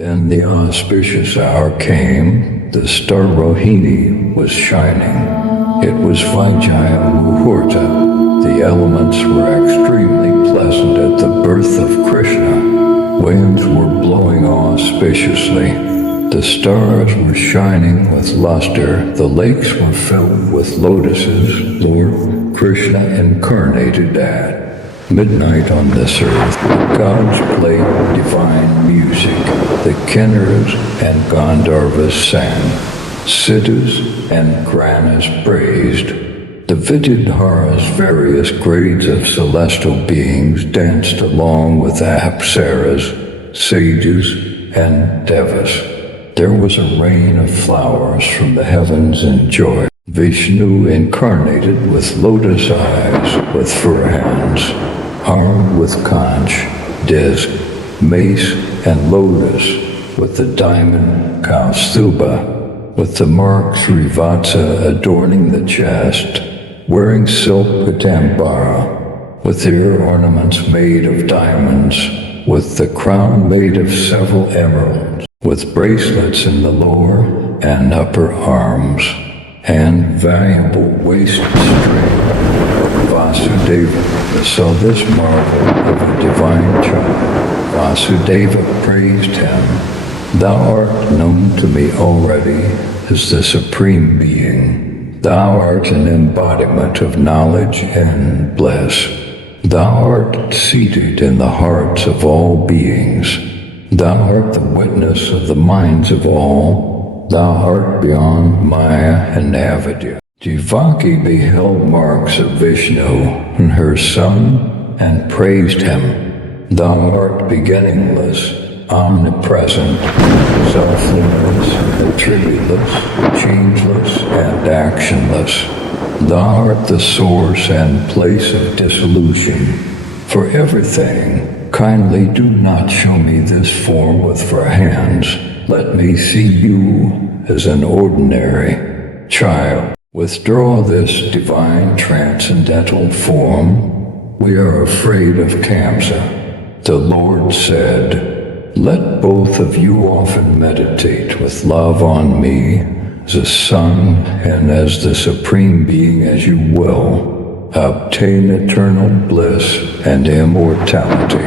Then the auspicious hour came. The star Rohini was shining. It was Vijaya Muhurta. The elements were extremely pleasant at the birth of Krishna. Winds were blowing auspiciously. The stars were shining with luster. The lakes were filled with lotuses. Lord Krishna incarnated at midnight on this earth. The gods played divine music. The Kinnaras and Gandharvas sang. Siddhas and Granas praised. The Vidyadhara's various grades of celestial beings danced along with Apsaras, sages, and devas. There was a rain of flowers from the heavens in joy. Vishnu incarnated with lotus eyes, with fur hands, armed with conch, disc, mace, and lotus, with the diamond Kaustubha, with the mark Srivatsa adorning the chest, wearing silk Pitambara, with ear ornaments made of diamonds, with the crown made of several emeralds, with bracelets in the lower and upper arms, and valuable waist string. Vasudeva saw this marvel of a divine child. Vasudeva praised him. Thou art known to me already as the Supreme Being. Thou art an embodiment of knowledge and bliss. Thou art seated in the hearts of all beings. Thou art the witness of the minds of all. Thou art beyond Maya and Avidya. Devaki beheld marks of Vishnu and her son and praised him. Thou art beginningless, omnipresent, selfless, attributeless, changeless, and actionless. Thou art the source and place of dissolution for everything. Kindly do not show me this form with fair hands. Let me see you as an ordinary child. Withdraw this divine transcendental form. We are afraid of Kamsa. The Lord said, let both of you often meditate with love on me as a son and as the Supreme Being as you will. Obtain eternal bliss and immortality.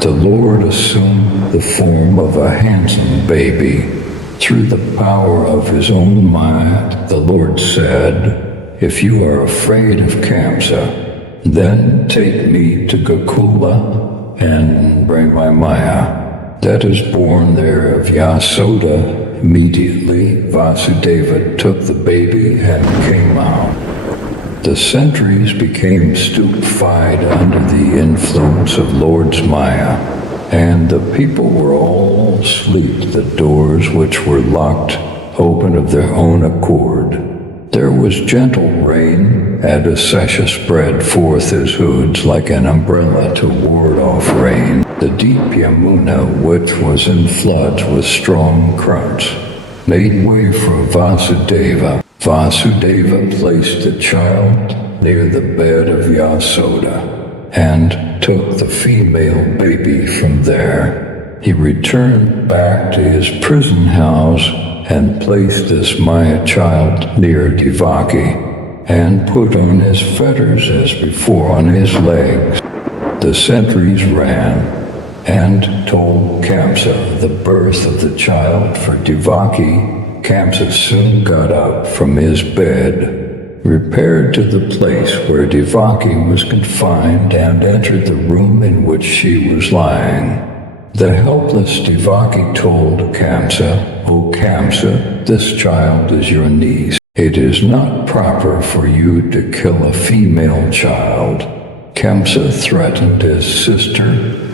The Lord assumed the form of a handsome baby. Through the power of his own mind, the Lord said, if you are afraid of Kamsa, then take me to Gokula and bring my Maya. That is born there of Yasoda. Immediately, Vasudeva took the baby and came out. The sentries became stupefied under the influence of Lord's Maya, and the people were all asleep. The doors, which were locked, opened of their own accord. There was gentle rain, and Adisesha spread forth his hoods like an umbrella to ward off rain. The deep Yamuna, which was in floods with strong currents, made way for Vasudeva. Vasudeva placed the child near the bed of Yasoda and took the female baby from there. He returned back to his prison house and placed this Maya child near Devaki and put on his fetters as before on his legs. The sentries ran and told Kamsa the birth of the child for Devaki. Kamsa soon got up from his bed, repaired to the place where Devaki was confined, and entered the room in which she was lying. The helpless Devaki told Kamsa, O Kamsa, this child is your niece. It is not proper for you to kill a female child. Kamsa threatened his sister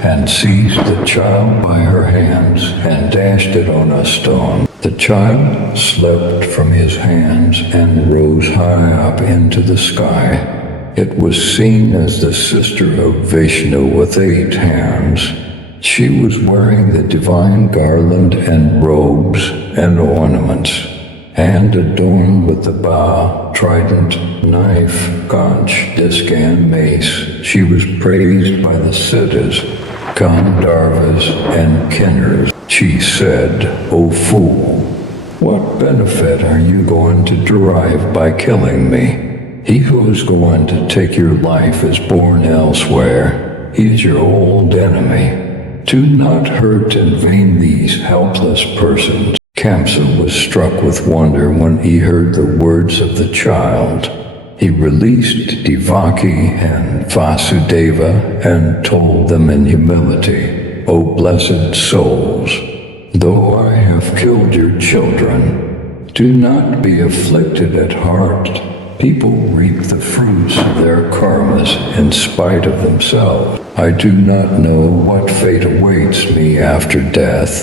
and seized the child by her hands and dashed it on a stone. The child slipped from his hands and rose high up into the sky. It was seen as the sister of Vishnu with 8 hands. She was wearing the divine garland and robes and ornaments, and adorned with the bow, trident, knife, conch, disc, and mace. She was praised by the Siddhas, Gandharvas, and Kinnaras. She said, "O fool, what benefit are you going to derive by killing me? He who is going to take your life is born elsewhere. He is your old enemy. Do not hurt in vain these helpless persons." Kamsa was struck with wonder when he heard the words of the child. He released Devaki and Vasudeva and told them in humility, "O blessed souls, though I have killed your children, do not be afflicted at heart. People reap the fruits of their karmas in spite of themselves. I do not know what fate awaits me after death."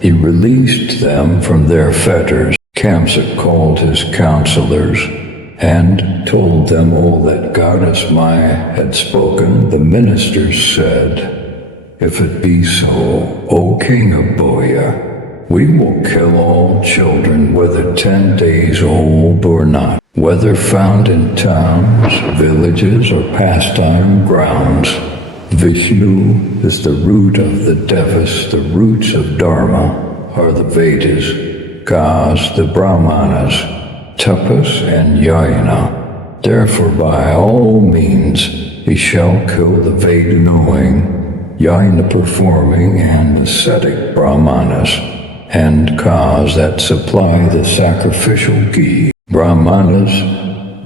He released them from their fetters. Kamsa called his counselors and told them all that Goddess Maya had spoken. The ministers said, "If it be so, O King of Boya, we will kill all children, whether 10 days old or not, whether found in towns, villages, or pastime grounds. Vishnu is the root of the Devas, the roots of Dharma are the Vedas, Kas the Brahmanas, Tapas and Yajna. Therefore by all means he shall kill the Veda-knowing, Yajna-performing and ascetic Brahmanas, and Kas that supply the sacrificial ghee. Brahmanas,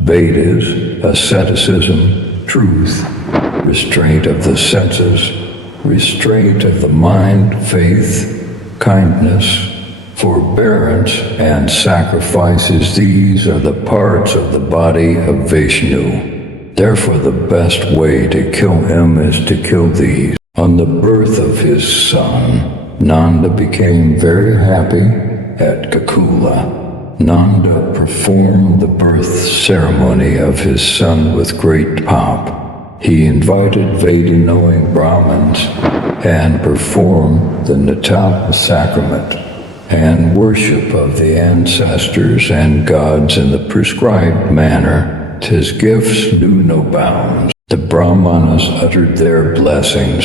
Vedas, asceticism, truth, restraint of the senses, restraint of the mind, faith, kindness, forbearance, and sacrifices. These are the parts of the body of Vishnu. Therefore the best way to kill him is to kill these." On the birth of his son, Nanda became very happy at Kakula. Nanda performed the birth ceremony of his son with great pomp. He invited Veda-knowing Brahmins and performed the Natapa sacrament and worship of the ancestors and gods in the prescribed manner. His gifts knew no bounds. The Brahmanas uttered their blessings.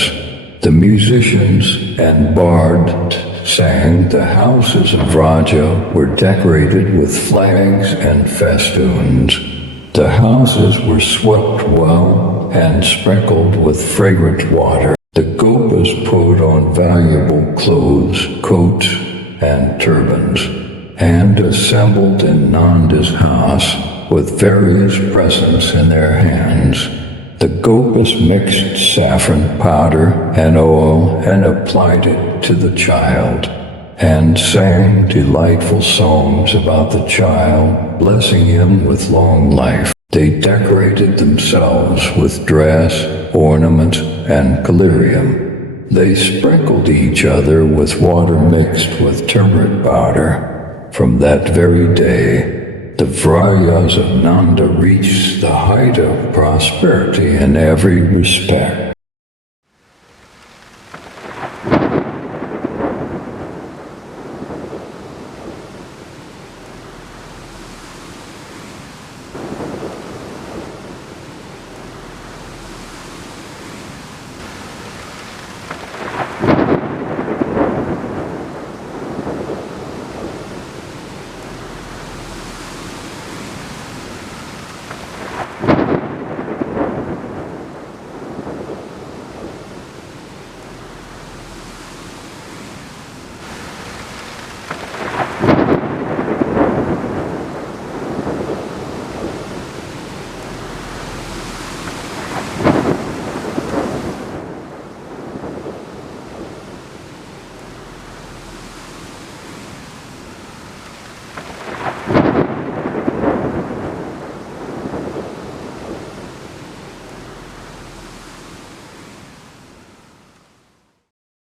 The musicians and bards sang. The houses of Raja were decorated with flags and festoons. The houses were swept well and sprinkled with fragrant water. The Gopas put on valuable clothes, coats, and turbans, and assembled in Nanda's house with various presents in their hands. The Gopas mixed saffron powder and oil and applied it to the child, and sang delightful songs about the child, blessing him with long life. They decorated themselves with dress, ornament, and collyrium. They sprinkled each other with water mixed with turmeric powder. From that very day, the Vrayas of Nanda reached the height of prosperity in every respect.